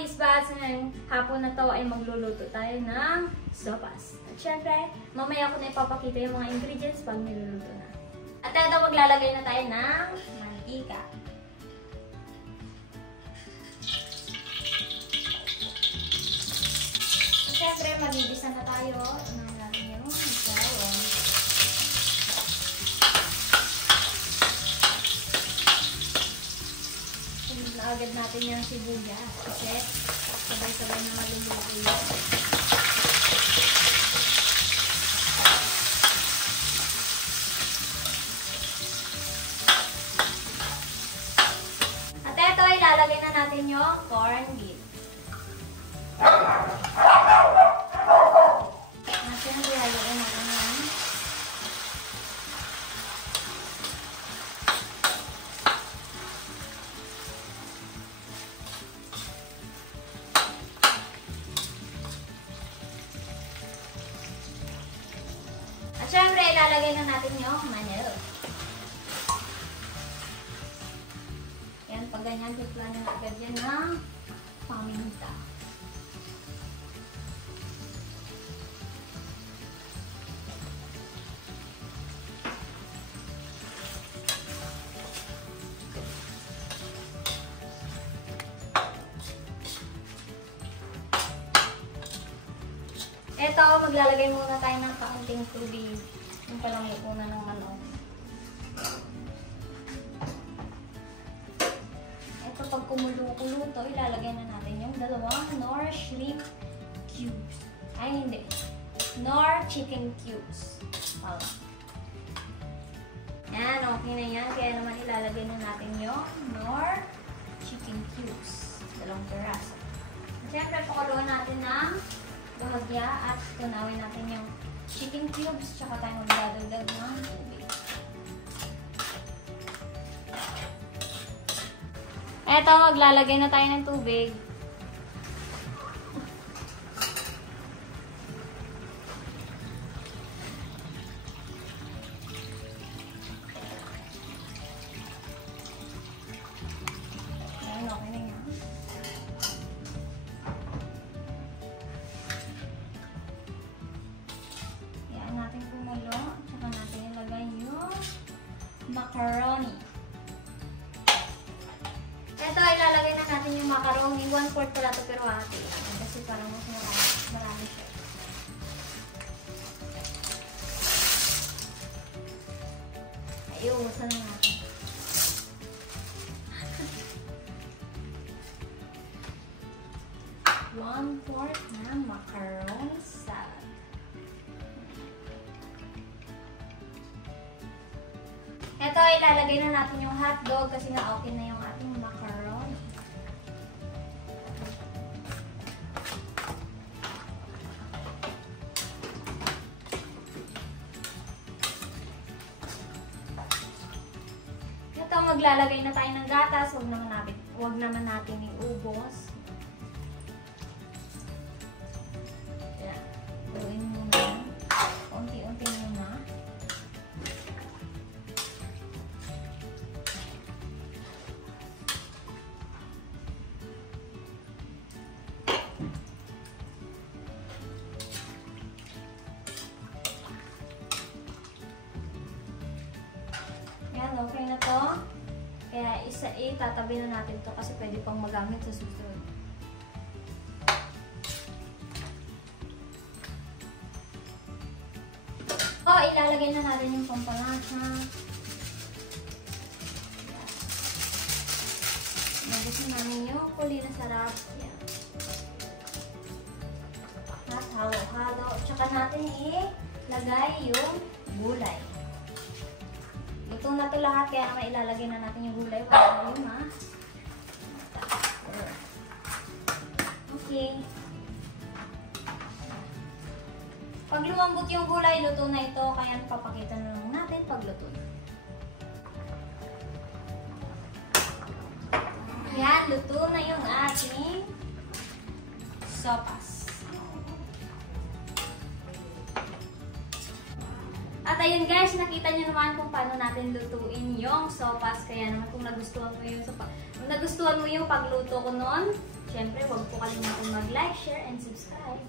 taste buds, ngayong hapon na to ay magluluto tayo ng sopas. At syempre, mamaya ko na ipapakita yung mga ingredients pag niluluto na. At ito, maglalagay na tayo ng mantika. At syempre, magigisa na tayo. Unahan natin yung bawang. Sunod na agad natin yung sibuyas kasi sabay-sabay na maluluto yun. At ito, ilalagay na natin yung corned beef. Natin ang ilalagay natin yan. At syempre, ilalagay na natin yung manok. Yan, pag ganyan, tipla na agad yan ng paminta. Ito, maglalagay muna tayo ng kaunting tubig. Yung palamig muna ng manok. Ito, pag kumulo-kulo to, ilalagay na natin yung dalawang Knorr shrimp cubes. Ay, hindi. Knorr chicken cubes. Wala. Yan, okay na yan. Kaya naman ilalagay na natin yung Knorr chicken cubes. Dalawang peraso. Siyempre, pakuluan natin ng bahagya at tunawin natin yung chicken cubes tsaka tayo magdadagdag ng tubig. Eto, maglalagay na tayo ng tubig. Ayan, okay na yan. Natin kumulo, tsaka natin ilagay yung macaroni. Ito, ilalagay na natin yung macaroni. 1/4 pala ito, pero hati lang. Kasi parang mas marami siya. Ayun, saan na natin? One-fourth na macaroni salad. Ito, ilalagay na natin yung hotdog kasi nga okay na yung ating macaroni. Ito, maglalagay na tayo ng gatas. Huwag naman natin iubos. Yan. Gawin muna. Unti-unti muna. Yan, okay na to. Kaya itatabi na natin to kasi pwede pang magamit sa susunod. O, ilalagay na natin yung pampalasa. Nagusin namin yung kuli na sarap. Yan. At halo-halo. Tsaka natin ilagay yung gulay. Ito na ito lahat, kaya naman ilalagay na natin yung gulay para yung okay. Pag lumambot yung gulay, luto na ito, kaya papakita na lang natin pag luto na. Yan, luto na yung ating sopas. At ayun guys, nakita nyo naman kung paano natin lutuin yung sopas. Kaya naman kung nagustuhan mo yung pagluto ko nun, Siyempre, huwag po kalimutan mag-like, share, and subscribe.